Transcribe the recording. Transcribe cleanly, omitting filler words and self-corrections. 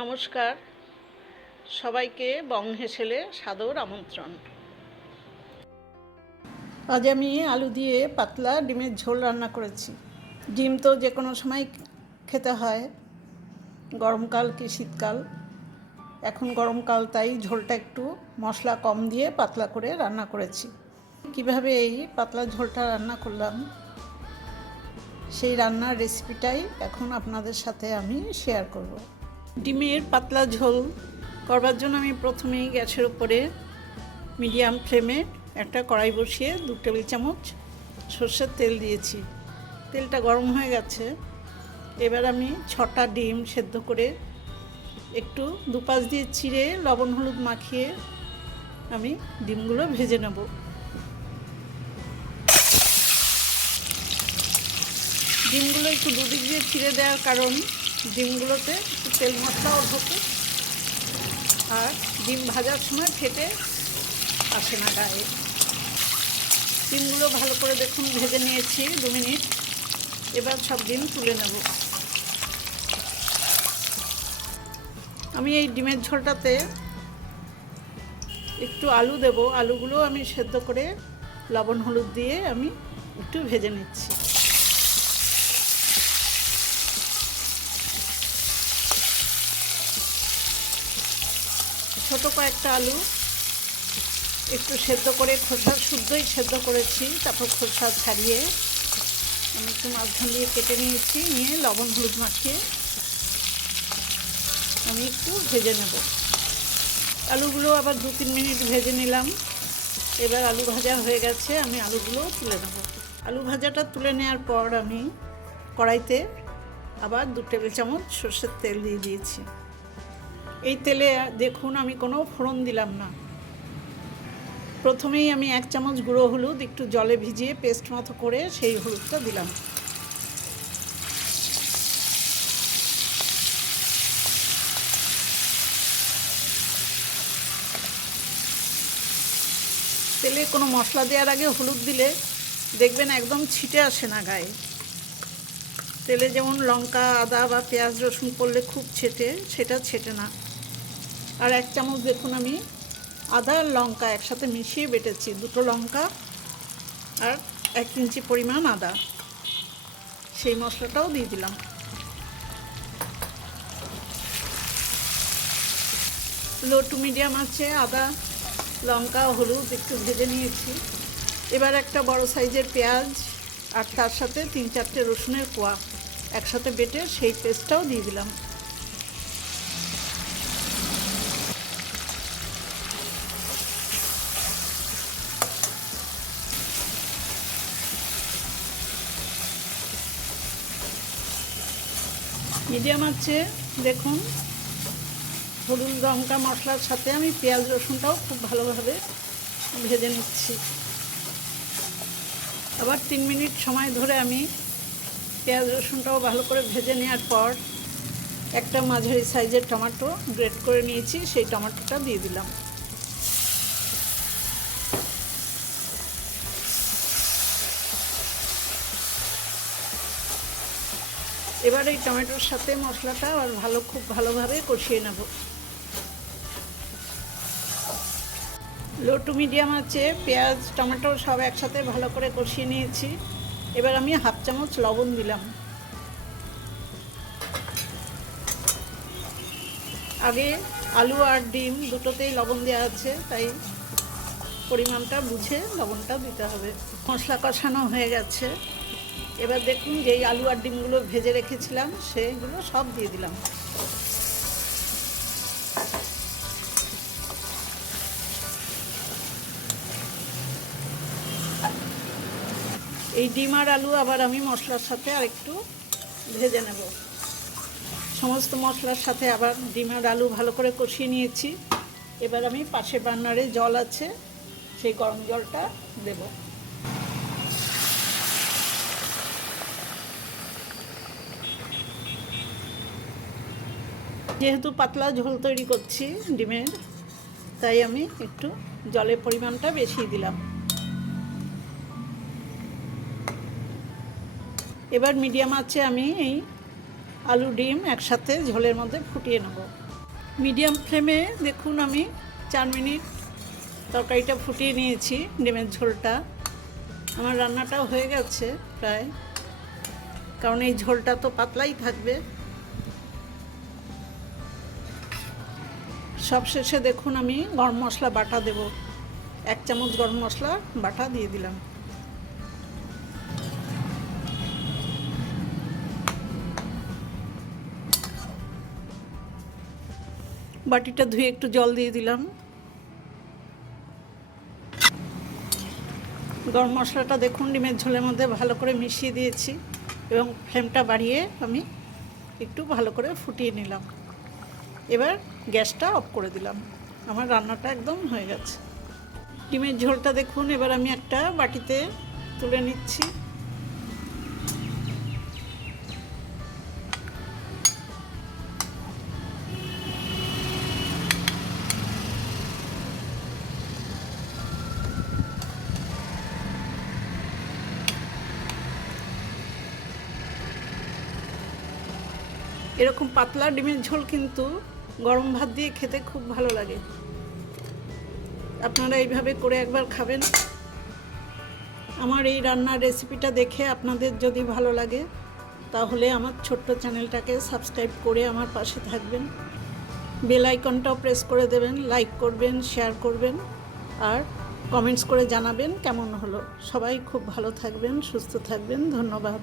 নমস্কার, সবাইকে বং হেসেলে সাদর আমন্ত্রণ। আজ আমি আলু দিয়ে পাতলা ডিমের ঝোল রান্না করেছি। ডিম তো যে কোনো সময় খেতে হয়, গরমকাল কি শীতকাল। এখন গরমকাল, তাই ঝোলটা একটু মশলা কম দিয়ে পাতলা করে রান্না করেছি। কিভাবে এই পাতলা ঝোলটা রান্না করলাম, সেই রান্নার রেসিপিটাই এখন আপনাদের সাথে আমি শেয়ার করব। ডিমের পাতলা ঝোল করবার জন্য আমি প্রথমেই গ্যাসের উপরে মিডিয়াম ফ্লেমে একটা কড়াই বসিয়ে 2 টেবিল চামচ সর্ষের তেল দিয়েছি। তেলটা গরম হয়ে গেছে। এবার আমি 6টা ডিম সেদ্ধ করে একটু দুপাশ দিয়ে চিড়ে লবণ হলুদ মাখিয়ে আমি ডিমগুলো ভেজে নেব। ডিমগুলো একটু দুদিক দিয়ে চিড়ে দেওয়ার কারণ ডিমগুলোতে একটু তেল মশলাও ঢোকে আর ডিম ভাজার সময় ফেটে আসে না গায়ে। ডিমগুলো ভালো করে দেখুন ভেজে নিয়েছি 2 মিনিট। এবার সব ডিম তুলে নেব। আমি এই ডিমের ঝোলটাতে একটু আলু দেব। আলুগুলো আমি সেদ্ধ করে লবণ হলুদ দিয়ে আমি একটু ভেজে নিচ্ছি। ছোটো কয়েকটা আলু একটু সেদ্ধ করে খোসা শুদ্ধই সেদ্ধ করেছি, তারপর খোসা ছাড়িয়ে আমি একটু মাঝখান দিয়ে কেটে নিয়েছি। নিয়ে লবণ হলুদ মাখিয়ে আমি একটু ভেজে নেব। আলুগুলো আবার 2-3 মিনিট ভেজে নিলাম। এবার আলু ভাজা হয়ে গেছে, আমি আলুগুলো তুলে নেব। আলু ভাজাটা তুলে নেওয়ার পর আমি কড়াইতে আবার 2 টেবিল চামচ সর্ষের তেল দিয়ে দিয়েছি। এই তেলে দেখুন আমি কোনো ফোড়ন দিলাম না। প্রথমেই আমি 1 চামচ গুঁড়ো হলুদ একটু জলে ভিজিয়ে পেস্ট মতো করে সেই হলুদটা দিলাম। তেলে কোনো মশলা দেওয়ার আগে হলুদ দিলে দেখবেন একদম ছিটে আসে না গায়ে। তেলে যেমন লঙ্কা আদা বা পেঁয়াজ রসুন পড়লে খুব ছেটে, সেটা ছেটে না। আর 1 চামচ দেখুন আমি আদা আর লঙ্কা একসাথে মিশিয়ে বেটেছি। 2টো লঙ্কা আর 1 ইঞ্চি পরিমাণ আদা, সেই মশলাটাও দিয়ে দিলাম। লো টু মিডিয়াম আছে আদা লঙ্কা হলুদ একটু ভেজে নিয়েছি। এবার একটা বড় সাইজের পেঁয়াজ আর তার সাথে 3-4টে রসুনের কোয়া একসাথে বেটে সেই পেস্টটাও দিয়ে দিলাম। মিডিয়াম আছে দেখুন হলুদ লঙ্কা মশলার সাথে আমি পেঁয়াজ রসুনটাও খুব ভালোভাবে ভেজে নিচ্ছি। আবার 3 মিনিট সময় ধরে আমি পেঁয়াজ রসুনটাও ভালো করে ভেজে নেওয়ার পর একটা মাঝারি সাইজের টমেটো গ্রেট করে নিয়েছি, সেই টমেটোটা দিয়ে দিলাম। এবার এই টমেটোর সাথে মশলাটা আবার খুব ভালোভাবে কষিয়ে নেব। লো টু মিডিয়াম আছে পেঁয়াজ টমেটো সব একসাথে ভালো করে কষিয়ে নিয়েছি। এবার আমি 1/2 চামচ লবণ দিলাম। আগে আলু আর ডিম দুটোতেই লবণ দেওয়া আছে, তাই পরিমাণটা বুঝে লবণটা দিতে হবে। মশলা কষানো হয়ে গেছে। এবার দেখুন যেই আলু আর ডিমগুলো ভেজে রেখেছিলাম সেগুলো সব দিয়ে দিলাম। এই ডিম আর আলু আবার আমি মশলার সাথে আরেকটু ভেজে নেব। সমস্ত মশলার সাথে আবার ডিম আর আলু ভালো করে কষিয়ে নিয়েছি। এবার আমি পাশে বার্নারে জল আছে, সেই গরম জলটা দেব। যেহেতু পাতলা ঝোল তৈরি করছি ডিমের, তাই আমি একটু জলের পরিমাণটা বেশি দিলাম। এবার মিডিয়াম আছে আমি এই আলু ডিম একসাথে ঝোলের মধ্যে ফুটিয়ে নেব। মিডিয়াম ফ্লেমে দেখুন আমি 4 মিনিট তরকারিটা ফুটিয়ে নিয়েছি, ডিমের ঝোলটা। আমার রান্নাটাও হয়ে গেছে প্রায়, কারণ এই ঝোলটা তো পাতলাই থাকবে। সবশেষে দেখুন আমি গরম মশলা বাটা দেব, 1 চামচ গরম মশলা বাটা দিয়ে দিলাম। বাটিটা ধুয়ে একটু জল দিয়ে দিলাম। গরম মশলাটা দেখুন ডিমের ঝোলের মধ্যে ভালো করে মিশিয়ে দিয়েছি এবং ফ্লেমটা বাড়িয়ে আমি একটু ভালো করে ফুটিয়ে নিলাম। এবার গ্যাসটা অফ করে দিলাম। আমার রান্নাটা একদম হয়ে গেছে। ডিমের ঝোলটা দেখুন এবার আমি একটা বাটিতে তুলে নিচ্ছি। এরকম পাতলা ডিমের ঝোল কিন্তু গরম ভাত দিয়ে খেতে খুব ভালো লাগে। আপনারা এইভাবে করে একবার খাবেন। আমার এই রান্নার রেসিপিটা দেখে আপনাদের যদি ভালো লাগে তাহলে আমার ছোট্ট চ্যানেলটাকে সাবস্ক্রাইব করে আমার পাশে থাকবেন। বেল আইকনটাও প্রেস করে দেবেন, লাইক করবেন, শেয়ার করবেন আর কমেন্টস করে জানাবেন কেমন হলো। সবাই খুব ভালো থাকবেন, সুস্থ থাকবেন। ধন্যবাদ।